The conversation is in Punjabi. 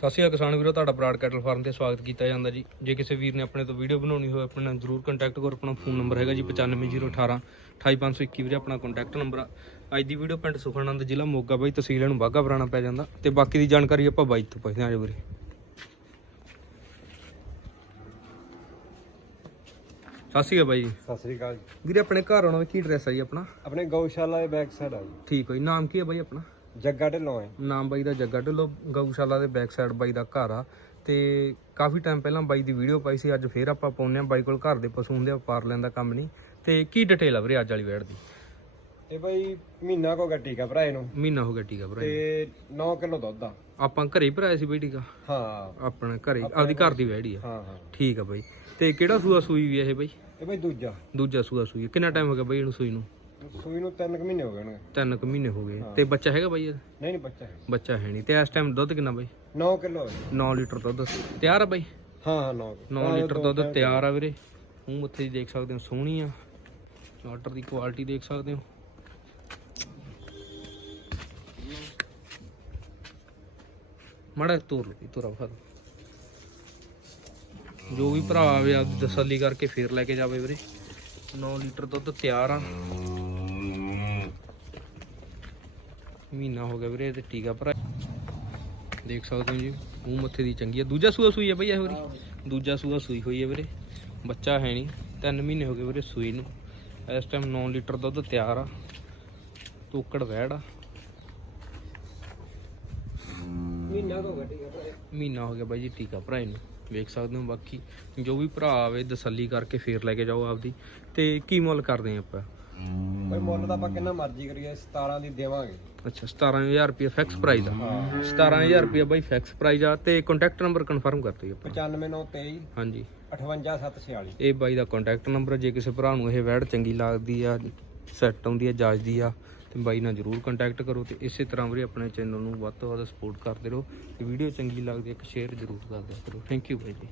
ਸਤਿ ਸ਼੍ਰੀ ਅਕਾਲ ਕਿਸਾਨ ਵੀਰੋ ਤੁਹਾਡਾ ਬਰਾਡ ਕੈਟਲ ਫਾਰਮ ਤੇ ਸਵਾਗਤ ਕੀਤਾ ਜਾਂਦਾ ਜੀ। ਜੇ ਕਿਸੇ ਵੀਰ ਨੇ ਆਪਣੇ ਤੋਂ ਵੀਡੀਓ ਬਣਾਉਣੀ ਹੋਵੇ ਆਪਣੇ ਨਾਲ ਜਰੂਰ ਕੰਟੈਕਟ ਕਰੋ। ਆਪਣਾ ਫੋਨ ਨੰਬਰ ਹੈਗਾ ਜੀ 95018 28521 ਵੀਰੇ ਆਪਣਾ ਕੰਟੈਕਟ ਨੰਬਰ ਆ। ਅੱਜ ਦੀ ਵੀਡੀਓ ਪਿੰਡ ਸੁਖਨੰਦ ਜ਼ਿਲ੍ਹਾ ਮੋਗਾ ਬਾਈ ਤਹਿਸੀਲ ਨੂੰ ਬਾਗਾ ਬਰਾਣਾ ਪੈ ਜਾਂਦਾ। ਤੇ ਬਾਕੀ ਦੀ ਜਾਣਕਾਰੀ ਆਪਾਂ ਬਾਈ ਤੋਂ ਪੁੱਛਦੇ ਹਾਂ ਜੀ ਵੀਰੇ। ਸਤਿ ਸ਼੍ਰੀ ਅਕਾਲ ਬਾਈ ਜੀ। ਸਤਿ ਸ੍ਰੀ ਅਕਾਲ ਜੀ। ਵੀਰੇ ਆਪਣੇ ਘਰ ਆਉਣਾ ਕੀ ਐਡਰੈਸ ਆ ਜੀ ਆਪਣਾ? ਆਪਣੇ ਗਊਸ਼ਾਲਾ ਦੇ ਬੈਕ ਸਾਈਡ ਆ ਜੀ। ਠੀਕ ਹੈ ਜੀ। ਨਾਮ ਕੀ ਹੈ ਬਾਈ ਆਪਣਾ? ਜੱਗਾ ਢਿੱਲੋਂ ਹੈ। ਨਾਮ ਬਾਈ ਦਾ ਜੱਗਾ ਢਿੱਲੋਂ ਗਊਸ਼ਾਲਾ ਦੇ ਬੈਕ ਸਾਈਡ ਬਾਈ ਦਾ ਘਰ ਆ। ਤੇ ਕਾਫੀ ਟਾਈਮ ਪਹਿਲਾਂ ਬਾਈ ਦੀ ਵੀਡੀਓ ਪਾਈ ਸੀ ਅੱਜ ਫੇਰ ਆਪਾਂ ਪਾਉਂਦੇ ਆ ਬਾਈ ਕੋਲ ਘਰ ਦੇ ਪਸ਼ੂ ਹੁੰਦੇ ਆ ਵਪਾਰ ਲੈਣ ਦਾ ਕੰਮ ਨਹੀਂ। ਤੇ ਕੀ ਡਿਟੇਲ ਆ ਵੀਰੇ ਅੱਜ ਵਾਲੀ ਵੈੜ ਦੀ? ਇਹ ਬਾਈ ਮਹੀਨਾ ਕੋ ਗੱਟੀ ਕਾ ਭਰਾ ਇਹਨੂੰ ਮਹੀਨਾ ਹੋ ਗਿਆ ਟੀਕਾ ਭਰਾ ਤੇ 9 ਕਿਲੋ ਦੁੱਧ ਆ। ਆਪਾਂ ਘਰੇ ਹੀ ਭਰਾਇਆ ਸੀ ਬਾਈ ਟੀਕਾ? ਹਾਂ। ਆਪਣੇ ਘਰੇ ਆਪਦੀ ਘਰ ਦੀ ਵੈੜੀ ਆ। ਹਾਂ ਹਾਂ। ਠੀਕ ਆ ਬਾਈ। ਤੇ ਕਿਹੜਾ ਸੂਆ ਸੂਈ ਵੀ ਆ ਇਹ ਬਾਈ? ਇਹ ਬਾਈ ਦੂਜਾ। ਦੂਜਾ ਸੂਆ ਸੂਈ ਆ। ਕਿੰਨਾ ਟਾਈਮ ਹੋ ਗਿਆ ਬਾਈ ਇਹਨੂੰ ਸੂਈ ਨੂੰ? ਸੂਈ ਨੂੰ 3 ਮਹੀਨੇ ਹੋ ਗਏ ਨੇ ਤਿੰਨ ਕੁ ਮਹੀਨੇ ਹੋ ਗਏ। ਤੇ ਬੱਚਾ ਹੈਗਾ ਬਾਈ ਇਹਦਾ? ਨਹੀਂ ਨਹੀਂ ਬੱਚਾ ਹੈ। ਬੱਚਾ ਹੈ ਨਹੀਂ। ਤੇ ਇਸ ਟਾਈਮ ਦੁੱਧ ਕਿੰਨਾ ਬਾਈ? 9 ਕਿਲੋ ਹੈ। 9 ਲੀਟਰ ਦੁੱਧ। ਤਿਆਰ ਆ ਬਾਈ? ਹਾਂ ਹਾਂ 9 9 ਲੀਟਰ ਦੁੱਧ ਤਿਆਰ ਆ ਵੀਰੇ। ਮੂੰਹ ਮੱਥੇ ਦੀ ਦੇਖ ਸਕਦੇ ਹੋ ਸੋਹਣੀ ਆ। ਵਾਟਰ ਦੀ ਕੁਆਲਿਟੀ ਦੇਖ ਸਕਦੇ ਹੋ। ਮੜਾ ਤੋਰ ਲਈ ਤੋਰਾ ਫੜ ਜੋ ਵੀ ਭਰਾ ਆਵੇ ਆਪ ਤਸੱਲੀ ਕਰਕੇ ਫੇਰ ਲੈ ਕੇ ਜਾਵੇ ਵੀਰੇ। 9 ਲੀਟਰ ਦੁੱਧ ਤਿਆਰ ਆ। ਮਹੀਨਾ ਹੋ ਗਿਆ ਵੀਰੇ ਤੇ ਟੀਕਾ ਭਰਾ। ਦੇਖ ਸਕਦੇ ਹੋ ਜੀ ਮੂੰਹ ਮੱਥੇ ਦੀ ਚੰਗੀ ਆ। ਦੂਜਾ ਸੂਆ ਸੂਈ ਆ ਬਈ ਇਹ ਵਾਰੀ ਦੂਜਾ ਸੂਆ ਸੂਈ ਹੋਈ ਹੈ ਵੀਰੇ। ਬੱਚਾ ਹੈ ਨਹੀਂ। 3 ਮਹੀਨੇ ਹੋ ਗਏ ਵੀਰੇ ਸੂਈ ਨੂੰ। ਇਸ ਟਾਈਮ 9 ਲੀਟਰ ਦੁੱਧ ਤਿਆਰ ਆ। ਤੋਕੜ ਵੈੜ ਆ। ਮਹੀਨਾ ਕੋ ਗੱਟੀ ਕਾ ਭਰਾ ਮਹੀਨਾ ਹੋ ਗਿਆ ਬਾਈ ਜੀ ਟੀਕਾ ਭਰਾਏ ਨੂੰ। ਵੇਖ ਸਕਦੇ ਹੋ ਬਾਕੀ। ਜੋ ਵੀ ਭਰਾ ਆਵੇ ਤਸੱਲੀ ਕਰਕੇ ਫੇਰ ਲੈ ਕੇ ਜਾਓ ਆਪਦੀ। ਤੇ ਕੀ ਮੁੱਲ ਕਰਦੇ ਆ ਆਪਾਂ? ਬਾਈ ਮੁੱਲ ਤਾਂ ਆਪਾਂ ਕਿੰਨਾ ਮਰਜ਼ੀ ਕਰੀਏ 17 ਦੀ ਦੇਵਾਂਗੇ। ਅੱਛਾ 17000 ਰੁਪਏ ਫਿਕਸ ਪ੍ਰਾਈਸ ਆ। 17000 ਰੁਪਏ ਬਾਈ ਫਿਕਸ ਪ੍ਰਾਈਸ ਆ ਤੇ ਕੰਟੈਕਟ ਨੰਬਰ ਕਨਫਰਮ ਕਰ ਦਿਓ ਆਪਾਂ। 95923 ਹਾਂਜੀ। 58746 ਇਹ ਬਾਈ ਦਾ ਕੰਟੈਕਟ ਨੰਬਰ ਜੇ ਕਿਸੇ ਭਰਾ ਨੂੰ ਇਹ ਵੈੜ ਚੰਗੀ ਲੱਗਦੀ ਆ ਸੈੱਟ ਆਉਂਦੀ ਆ ਜਾਜਦੀ ਆ ਤੇ ਬਾਈ ਨਾਲ ਜਰੂਰ ਕੰਟੈਕਟ ਕਰੋ ਤੇ ਇਸੇ ਤਰ੍ਹਾਂ ਵੀਰੇ ਆਪਣੇ ਚੈਨਲ ਨੂੰ ਵੱਧ ਤੋਂ ਵੱਧ ਸਪੋਰਟ ਕਰਦੇ ਰਹੋ ਤੇ ਵੀਡੀਓ ਚੰਗੀ ਲੱਗਦੀ ਆ ਇੱਕ ਸ਼ੇਅਰ ਜਰੂਰ ਕਰ ਦਿਆ ਕਰੋ। ਥੈਂਕ ਯੂ ਬਾਈ ਜੀ।